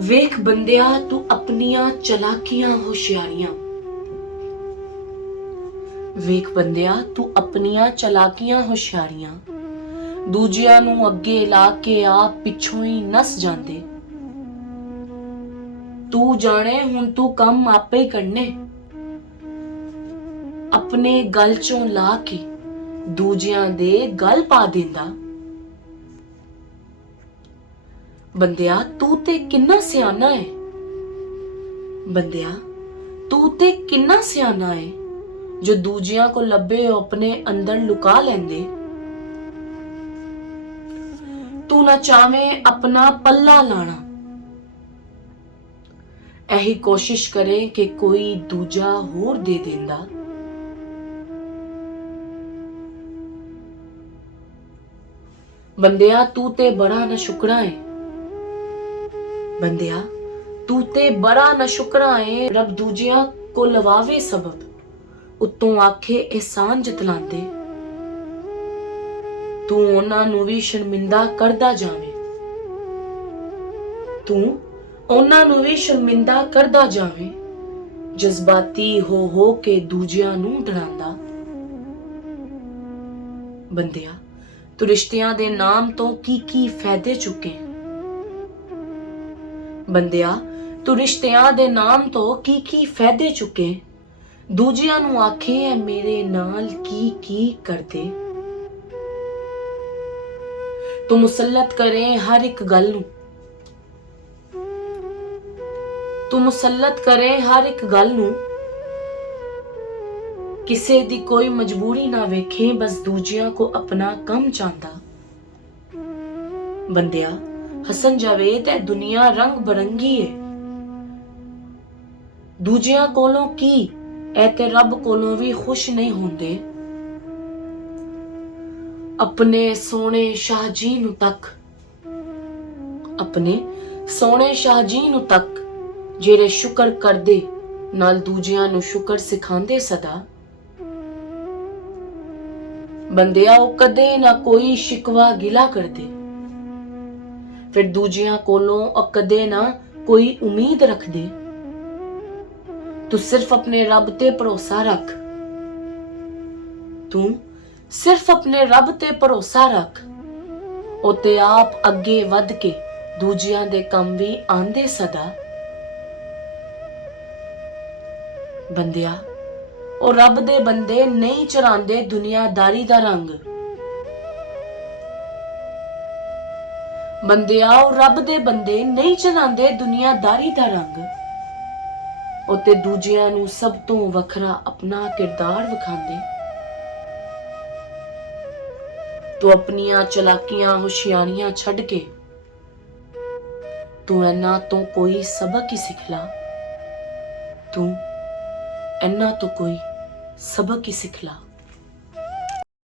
ਵੇਖ ਬੰਦਿਆ ਤੂੰ ਆਪਣੀਆਂ ਚਲਾਕੀਆਂ ਹੋਸ਼ਿਆਰੀਆਂ। ਵੇਖ ਬੰਦਿਆ ਤੂੰ ਆਪਣੀਆਂ ਚਲਾਕੀਆਂ ਹੋਸ਼ਿਆਰੀਆਂ ਦੂਜਿਆਂ ਨੂੰ ਅੱਗੇ ਲਾ ਕੇ ਆਪ ਪਿੱਛੋਂ ਹੀ ਨਸ ਜਾਂਦੇ। ਤੂੰ ਜਾਣੇ ਹੁਣ ਤੂੰ ਕੰਮ ਆਪੇ ਹੀ ਕਰਨੇ, ਆਪਣੇ ਗਲ ਚੋਂ ਲਾ ਕੇ ਦੂਜਿਆਂ ਦੇ ਗਲ ਪਾ ਦਿੰਦਾ। ਬੰਦਿਆ ਤੂੰ ਤੇ ਕਿੰਨਾ ਸਿਆਣਾ ਹੈ, ਬੰਦਿਆ ਤੂੰ ਤੇ ਕਿੰਨਾ ਸਿਆਣਾ ਹੈ ਜੋ ਦੂਜਿਆਂ ਕੋ ਲੱਭੇ ਆਪਣੇ ਅੰਦਰ ਲੁਕਾ ਲੈਂਦੇ। ਤੂੰ ਨਾ ਚਾਵੇਂ ਆਪਣਾ ਪੱਲਾ ਲਾਣਾ, ਇਹੀ ਕੋਸ਼ਿਸ਼ ਕਰੇ ਕਿ ਕੋਈ ਦੂਜਾ ਹੋਰ ਦੇ ਦਿੰਦਾ। ਬੰਦਿਆ ਤੂੰ ਤੇ ਬੜਾ ਨਸ਼ੁਕਰਾ ਹੈ, ਬੰਦਿਆ ਤੂੰ ਤੇ ਬੜਾ ਨਸ਼ੁਕਰਾ ਹੈ। ਰੱਬ ਦੂਜਿਆਂ ਕੋ ਲਵਾਵੇ ਸਬਬ ਉਤੋਂ ਆਖੇ ਇਹਸਾਨ ਜਤਲਾਂਦੇ। ਤੂੰ ਉਹਨਾਂ ਨੂੰ ਵੀ ਸ਼ਰਮਿੰਦਾ ਕਰਦਾ ਜਾਵੇਂ, ਤੂੰ ਉਹਨਾਂ ਨੂੰ ਵੀ ਸ਼ਰਮਿੰਦਾ ਕਰਦਾ ਜਾਵੇਂ, ਜਜ਼ਬਾਤੀ ਹੋ ਕੇ ਦੂਜਿਆਂ ਨੂੰ ਡਰਾਂਦਾ। ਬੰਦਿਆ ਤੂੰ ਰਿਸ਼ਤਿਆਂ ਦੇ ਨਾਮ ਤੋਂ ਕੀ ਫਾਇਦੇ ਚੁੱਕੇ। ਬੰਦਿਆ ਤੂੰ ਰਿਸ਼ਤਿਆਂ ਦੇ ਨਾਮ ਤੋਂ ਕੀ ਫਾਇਦੇ ਚੁੱਕੇ, ਦੂਜਿਆਂ ਨੂੰ ਆਖੇ ਐ ਮੇਰੇ ਨਾਲ ਕੀ ਕਰਦੇ। ਤੂੰ ਮੁਸੱਲਤ ਕਰੇ ਹਰ ਇੱਕ ਗੱਲ ਨੂੰ, ਤੂੰ ਮੁਸੱਲਤ ਕਰੇ ਹਰ ਇੱਕ ਗੱਲ ਨੂੰ, ਕਿਸੇ ਦੀ ਕੋਈ ਮਜਬੂਰੀ ਨਾ ਵੇਖੇ, ਬਸ ਦੂਜਿਆਂ ਕੋ ਆਪਣਾ ਕੰਮ ਚਾਹੁੰਦਾ। ਬੰਦਿਆ ਹਸਨ ਜਾਵੇਦ ਇਹ ਦੁਨੀਆ ਰੰਗ ਬਰੰਗੀ ਏ, ਦੂਜਿਆਂ ਕੋਲੋਂ ਕੀ ਇਹ ਤੇ ਰੱਬ ਕੋਲੋਂ ਵੀ ਖੁਸ਼ ਨਹੀਂ ਹੁੰਦੇ। ਆਪਣੇ ਸੋਹਣੇ ਸ਼ਾਹ ਜੀ ਨੂੰ ਤੱਕ, ਆਪਣੇ ਸੋਹਣੇ ਸ਼ਾਹ ਜੀ ਨੂੰ ਤੱਕ ਜਿਹੜੇ ਸ਼ੁਕਰ ਕਰਦੇ ਨਾਲ ਦੂਜਿਆਂ ਨੂੰ ਸ਼ੁਕਰ ਸਿਖਾਉਂਦੇ ਸਦਾ। ਬੰਦਿਆ ਉਹ ਕਦੇ ਨਾ ਕੋਈ ਸ਼ਿਕਵਾ ਗਿਲਾ ਕਰਦੇ, ਫਿਰ ਦੂਜਿਆਂ ਕੋਲੋਂ ਕਦੇ ਨਾ ਕੋਈ ਉਮੀਦ ਰੱਖਦੇ। ਤੂੰ ਸਿਰਫ ਆਪਣੇ ਰੱਬ ਤੇ ਭਰੋਸਾ ਰੱਖ, ਤੂੰ ਸਿਰਫ ਆਪਣੇ ਰੱਬ ਤੇ ਭਰੋਸਾ ਰੱਖ, ਉਹ ਤੇ ਆਪ ਅੱਗੇ ਵੱਧ ਕੇ ਦੂਜਿਆਂ ਦੇ ਕੰਮ ਵੀ ਆਂਦੇ ਸਦਾ। ਬੰਦਿਆ ਉਹ ਰੱਬ ਦੇ ਬੰਦੇ ਨਹੀਂ ਚਰਾਂਦੇ ਦੁਨੀਆਦਾਰੀ ਦਾ ਰੰਗ। ਬੰਦਿਆ ਉਹ ਰੱਬ ਦੇ ਬੰਦੇ ਨਹੀਂ ਚਰਾਂਦੇ ਦੁਨੀਆਦਾਰੀ ਦਾ ਰੰਗ, ਉਹ ਤੇ ਦੂਜਿਆਂ ਨੂੰ ਸਭ ਤੋਂ ਵੱਖਰਾ ਆਪਣਾ ਕਿਰਦਾਰ ਵਿਖਾਉਂਦੇ। ਤੂੰ ਆਪਣੀਆਂ ਚਲਾਕੀਆਂ ਹੁਸ਼ਿਆਰੀਆਂ ਛੱਡ ਕੇ ਤੂੰ ਇਹਨਾਂ ਤੋਂ ਕੋਈ ਸਬਕ ਹੀ ਸਿੱਖ ਲਾ, ਤੂੰ ਇਹਨਾਂ ਤੋਂ ਕੋਈ ਸਬਕ ਹੀ ਸਿੱਖ ਲਾ।